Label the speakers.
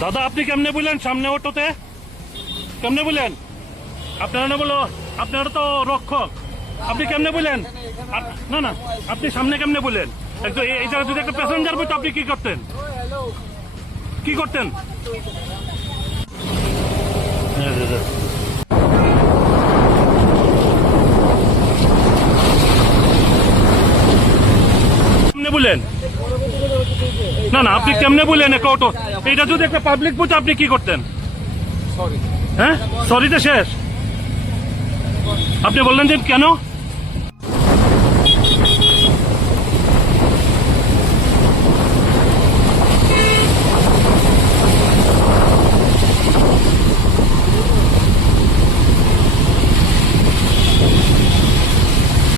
Speaker 1: দাদা আপনি কেমনে বললেন সামনে অটোতে? কেমনে বললেন? আপনারা না বলো আপনারা তো রক্ষক। আপনি কেমনে বললেন আপ- না না আপনি সামনে কেমনে এই জায়গায় যদি একটা প্যাসেঞ্জার বলতো আপনি কি করতেন? কি করতেন? বললেন না না আপনি কেমনে বললেন একটা অটো এটা যদি একটা পাবলিক বুথ আপনি কি করতেন? হ্যাঁ? সরিতে শেষ। আপনি বললেন যে কেন?